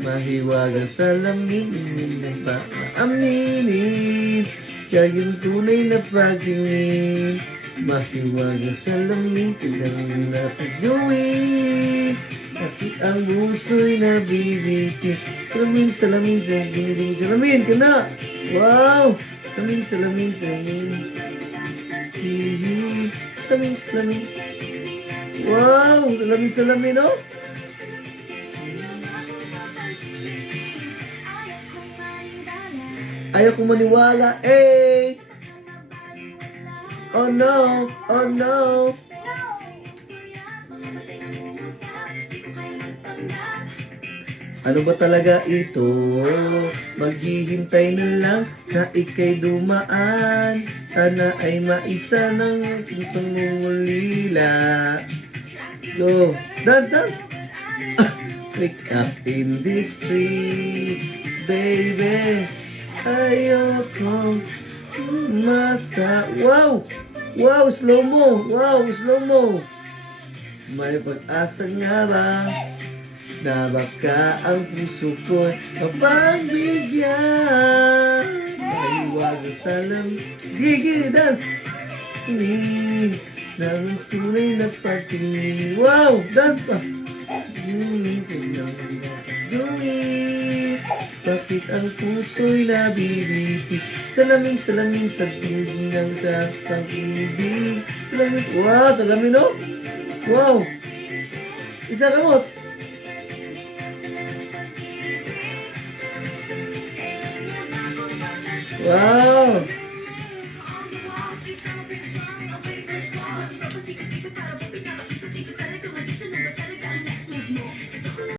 Mahiwagang salamin, hindi na ba aminin? Kayang tunay na pagtingin. Mahiwagang salamin, kailangan na pagduwin. Bakit ang puso'y nabibiti? Salamin, salamin, sa dingding. Salamin ka na! Wow! Salamin, salamin, salamin. Hihi. Salamin, salamin. Wow! Salamin, salamin, oh! Ayaw kong maniwala, eh! Oh no! Oh no! Ano ba talaga ito? Maghihintay na lang na ika'y dumaan. Sana ay maisa ng pangungulila. Go! Dance, dance! Wake up in this street, baby. Ayokong masa. Wow! Wow! Slow mo! Wow! Slow mo! May pag-asa nga ba? Na baka ang puso ko'y mapagbigyan. Mahiwag ang salam. Gigi! Dance! Ni ng tunay na pagtingin. Wow! Dance pa! Bakit ang puso'y nabibiti? Salamin, salamin sa tingin ng pag-ibig. Salamin. Wow! Salamin, no? Wow! Isa kamot! Wow!